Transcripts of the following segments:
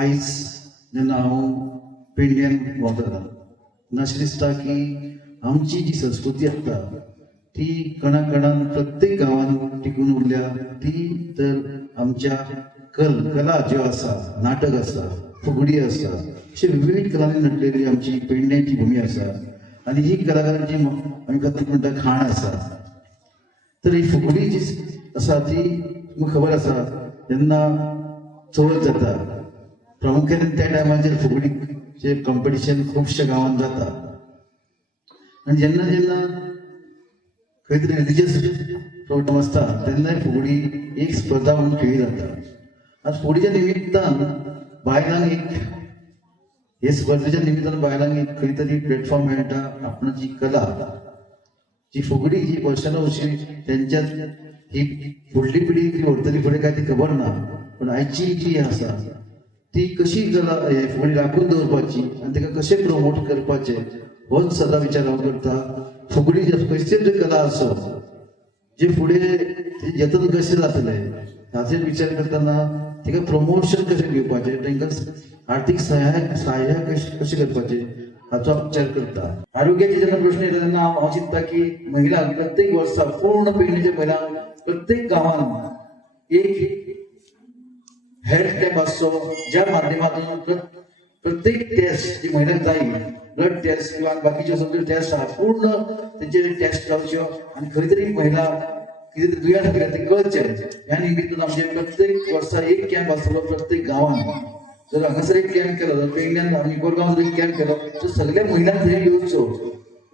आयज जेन्ना हांव पेडण्यान वता अशें दिसता की आमची जी संस्कृती आसता ती कणान प्रत्येक गांवांत टिकून उरल्या ती तर आमच्या कला ज्यो आसा नाटक आसा फुगडी आसा अशे विविध कलांनी नटलेली आमची पेडण्याची भूमी आसा आनी ही कलाकारांची आमी म्हणटा खाण आसा. तर ही फुगडी जी आसा ती तुमकां खबर आसा जेन्ना चवथ जाता प्रामुख्यान त्या टायमाचेर फुगडीचे कॉम्पिटिशन खुबश्या गांवांत जाता आनी जेन्ना जेन्ना खंय तरी रिलिजियस प्रोग्राम आसता तेन्नाय फुगडी एक स्पर्धा म्हणून खेळी जाता. आज फुगडीच्या निमित्तान बायलांक एक हे स्पर्धेच्या निमित्तान बायलांक एक खंय तरी प्लॅटफॉर्म मेळटा. आपणाची कला जी फुगडी ही वर्सां वर्षी त्यांच्यात ही फुडली पिढी ती व्हरतली फुडें काय ती खबर ना, पण आयची जी आसा ती कशी कला फुगडी राखून दवरपाची आनी ताका कशें प्रमोट करपाचें होच सदां विचार हांव करता. फुगडी खंयचीच जी कला आसो जे फुडें यत्न कशें जातले हाचेर विचार करतना तिका प्रमोशन कशें घेवपाचें, तांकां आर्थीक सहाय्य कशें करपाचें हाचो विचार करता. आरोग्याचे जेन्ना प्रश्न येता तेन्ना हांव चिंतता की महिलांक प्रत्येक वर्सा पूर्ण पेडणेच्या महिलांक प्रत्येक गांवांत एक हेल्थ कॅम्प आसचो ज्या माध्यमांतून प्रत्येक टेस्ट जी महिलांक जाय ब्लड टेस्ट किंवा बाकीच्यो सगळ्यो टेस्ट आहा पूर्ण तेंचे टेस्ट जावच्यो आनी खंय तरी महिला कितें तरी दुयेंस आसल्यार ते कळचें ह्या निमित्तान आमचे प्रत्येक वर्सा एक कॅम्प आसतलो प्रत्येक गांवांत. जर हांगासर एक कॅम्प केलो जर पेडण्यान आमी कोरगांव जर एक कॅम्प केलो तर सगळ्या महिलांक थंय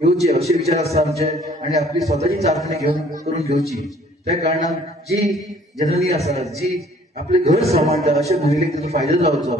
येवचे अशे विचार आसा आमचे आनी आपली स्वताची चांचणी करून घेवची. त्या कारणान जी जननी आसा जी आपले घर सांबाळटा अशा महिलेक ताचो फायदो जावचो